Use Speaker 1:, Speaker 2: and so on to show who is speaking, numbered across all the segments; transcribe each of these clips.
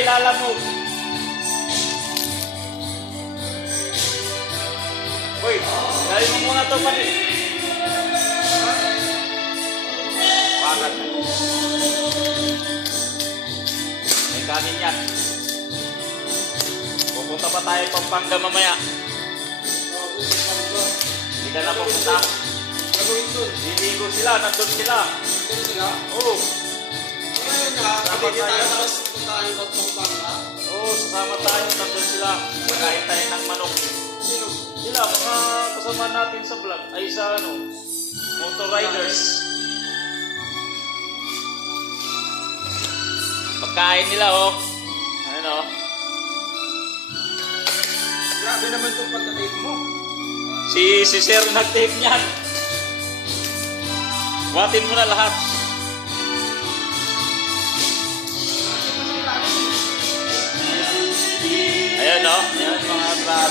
Speaker 1: lalamog. Uy, dahil mo muna to pati. Bakit? May kanin yan. Pupunta pa tayo Pampanga mamaya. Hindi ka na pupunta. Liligo sila, nandun sila.
Speaker 2: Ganun sila.
Speaker 1: Oo.
Speaker 2: Pwede tayo
Speaker 1: tayo.
Speaker 2: ko Pampanga.
Speaker 1: Oo, sasama tayo, nandun sila. Kakain tayo ng manok.
Speaker 2: Sino?
Speaker 1: Sila, mga kasama natin sa vlog, ay sa ano, motor riders. Pagkain nila, oh. Ano, oh.
Speaker 2: Grabe naman itong pagkatake mo.
Speaker 1: Si, si Sir nag-take niyan. Buhatin mo na lahat.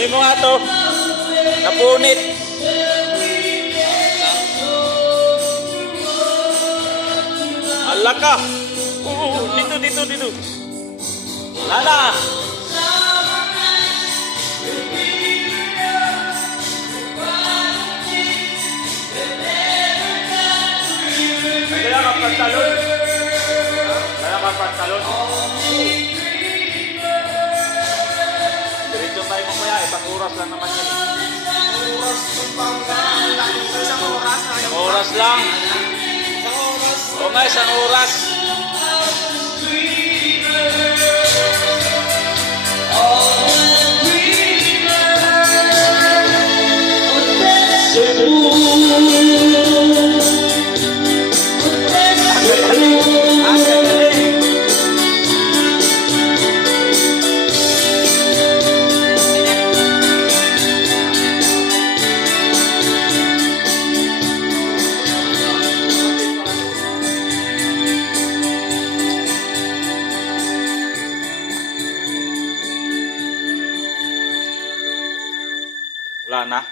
Speaker 1: Kunin mo nga to. Napunit. Ala ka. Oo, dito, dito, dito. Lala. Kaya ka pantalon. Kaya ka pantalon. Diretso tayo mamaya, isang oras lang naman yan.
Speaker 2: Oras Pampanga. Ang laking sa isang oras.
Speaker 1: Isang oras lang.
Speaker 2: Isang oras.
Speaker 1: Oo nga, isang oras. Wala na.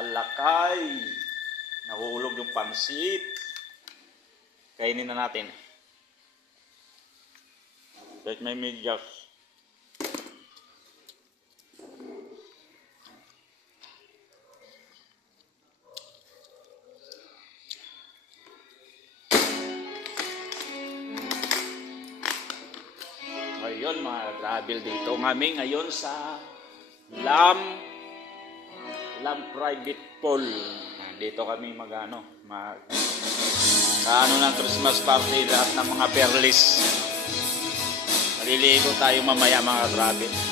Speaker 1: Alakay. Nahulog yung pansit. Kainin na natin. Kahit may medyas. Ayun mga travel dito kami ngayon sa Lam Lam Private Pool. Dito kami magano mag ano ng Christmas party lahat ng mga perlis. Maliligo tayo mamaya mga travel.